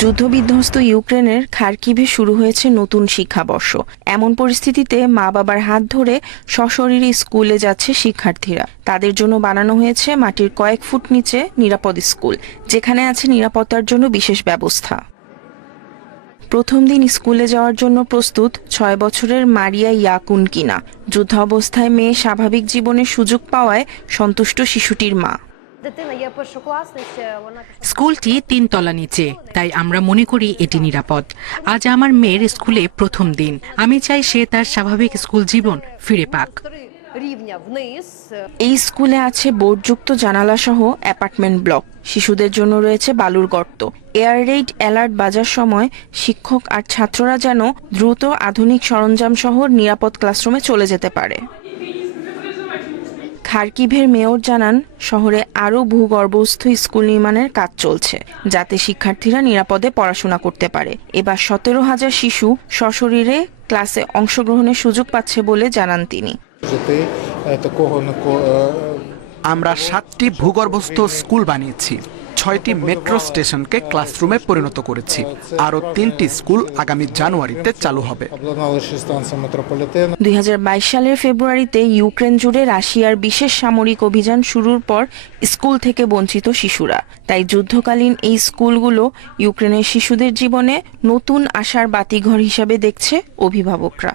যুদ্ধবিধ্বস্ত ইউক্রেনের খার্কিভে শুরু হয়েছে নতুন শিক্ষাবর্ষ। এমন পরিস্থিতিতে মা বাবার হাত ধরে সশরীরে স্কুলে যাচ্ছে শিক্ষার্থীরা। তাদের জন্য বানানো হয়েছে মাটির কয়েক ফুট নিচে নিরাপদ স্কুল, যেখানে আছে নিরাপত্তার জন্য বিশেষ ব্যবস্থা। প্রথম দিন স্কুলে যাওয়ার জন্য প্রস্তুত ছয় বছরের মারিয়া ইয়াকুন কিনা যুদ্ধাবস্থায় মেয়ে স্বাভাবিক জীবনের সুযোগ পাওয়ায় সন্তুষ্ট শিশুটির মা। Дитина є першокласниця, вона пішла. স্কুলটি তিনতলা নিচে তাই আমরা মনে করি এটি নিরাপদ আজ আমার মেয়ের স্কুলে প্রথম দিন আমি চাই সে তার স্বাভাবিক স্কুল জীবন ফিরে পাক Три рівня вниз. এই স্কুলে আছে বোর্ডযুক্ত জানালা সহ অ্যাপার্টমেন্ট ব্লক শিশুদের জন্য রয়েছে বালুর গর্ত এয়ার রেইড অ্যালার্ট বাজার সময় শিক্ষক আর ছাত্ররা যেন দ্রুত আধুনিক সরঞ্জাম সহ নিরাপদ ক্লাসরুমে চলে যেতে পারে খার্কিভের মেয়র জানান শহরে আরও ভূগর্ভস্থ স্কুল নির্মাণের কাজ চলছে যাতে শিক্ষার্থীরা নিরাপদে পড়াশোনা করতে পারে। এবার সতেরো হাজার শিশু সশরীরে ক্লাসে অংশগ্রহণের সুযোগ পাচ্ছে বলে জানান তিনি। আমরা সাতটি ভূগর্ভস্থ স্কুল বানিয়েছি। ছয়টি মেট্রো স্টেশনকে ক্লাসরুমে পরিণত করেছি। আরও তিনটি স্কুল আগামী জানুয়ারিতে চালু হবে। দুই হাজার বাইশ সালের ফেব্রুয়ারিতে ইউক্রেন জুড়ে রাশিয়ার বিশেষ সামরিক অভিযান শুরুর পর স্কুল থেকে বঞ্চিত শিশুরা। তাই যুদ্ধকালীন এই স্কুলগুলো ইউক্রেনের শিশুদের জীবনে নতুন আশার বাতিঘর হিসাবে দেখছে অভিভাবকরা।